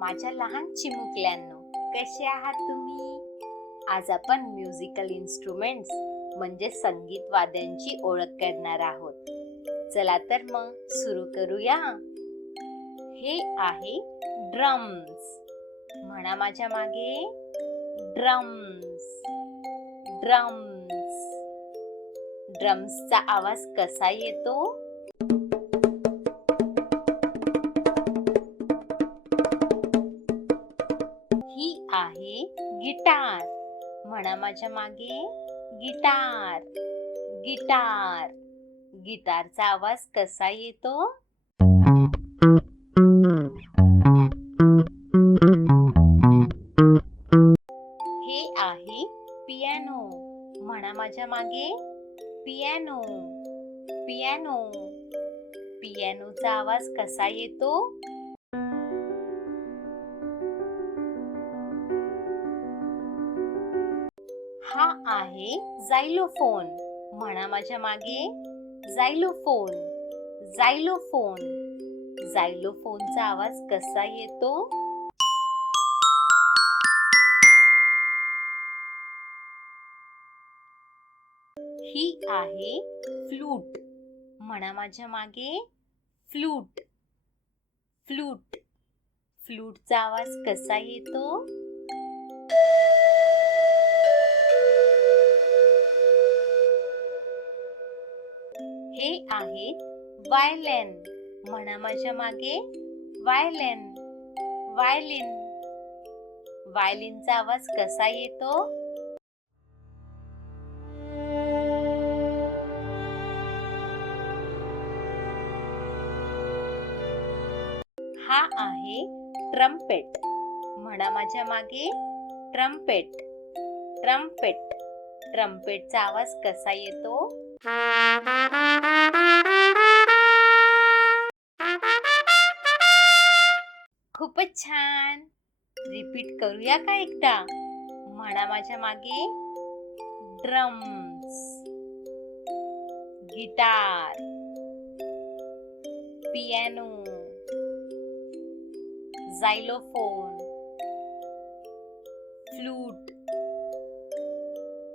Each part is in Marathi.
माझ्या लहान चिमुकल्यांनो, कसे आहात तुम्ही? आज आपण म्युझिकल इन्स्ट्रुमेंट्स म्हणजे संगीत वाद्यांची ओळख करणार आहोत. चला तर मग सुरू करूया. हे आहे ड्रम्स. म्हणा माझ्या मागे, ड्रम्स. ड्रम्स. ड्रम्सचा आवाज कसा येतो? ही आहे गिटार. म्हणा माझ्या मागे, गिटार. गिटार. गिटारचा आवाज कसा येतो? हे आहे पियानो. म्हणा माझ्या मागे, पियानो. पियानो. पियानोचा आवाज कसा येतो? हा आहे झायलोफोन. म्हणा माझ्या मागे, झायलोफोन. झायलोफोन. झायलोफोनचा आवाज कसा येतो? ही आहे फ्लूट. म्हणा माझ्या मागे, फ्लूट. फ्लूट. फ्लूटचा आवाज कसा येतो? हे आहेत वायलिन. म्हणा माझ्या मागे, वायलिन. वायलिन. वायलिनचा आवाज कसा येतो? हा आहे ट्रम्पेट. म्हणा माझ्या मागे, ट्रम्पेट. ट्रम्पेट. ट्रम्पेटचा आवाज कसा येतो? खूपच छान. रिपीट करूया का एकदा? म्हणा माझ्या मागे, drums. Guitar. Piano. Xylophone. Flute.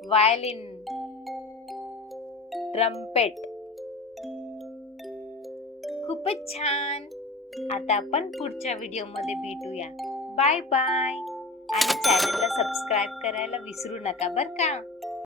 Violin. Trumpet. खूपच छान. आता आपण पुढच्या व्हिडिओमध्ये भेटूया. Bye bye. आणि चॅनलला सबस्क्राईब करायला विसरू नका बरं का.